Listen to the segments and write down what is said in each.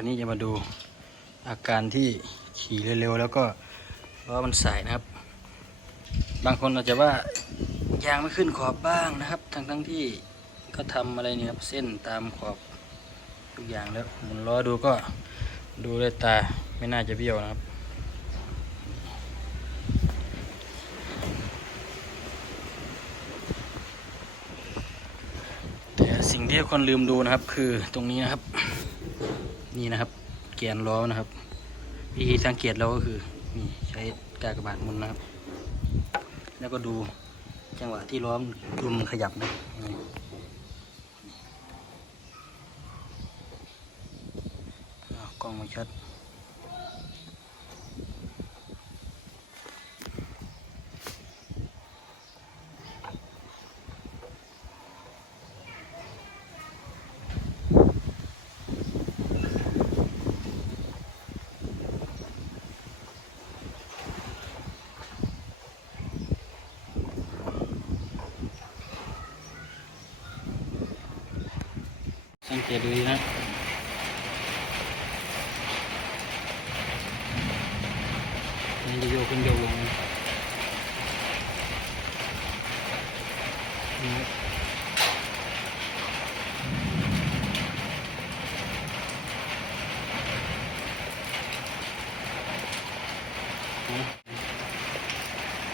วันนี้จะมาดูอาการที่ขี่เร็วๆแล้วก็ล้อมันสายนะครับ บางคนอาจจะว่ายางไม่ขึ้นขอบบ้างนะครับ ทั้งๆที่ก็ทำอะไรเนี่ยครับเส้นตามขอบทุกอย่างแล้วหมุนล้อดูก็ดูด้วยตาไม่น่าจะเบี้ยวนะครับแต่สิ่งที่คนลืมดูนะครับคือตรงนี้นะครับ นี่นะครับแกนล้อนะครับวิธีสังเกตเราก็คือนี่ใช้กากบาทมุนนะครับ แล้วก็ดูจังหวะที่ล้อมนลุมขยับนะกล้องไม่ชัด สังเกตดูดีนะมันจะโยกขึ้นโยกลง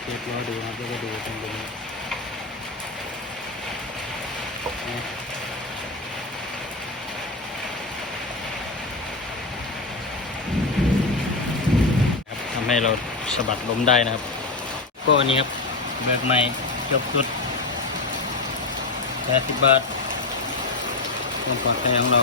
เก็บรอดูครับแล้วก็ดูตรงนี้นะ ครับทำให้เราสะบัดล้มได้นะครับ ก็อันนี้ครับเบิกใหม่จบสุดแปดสิบบาทความปลอดภัยของเรา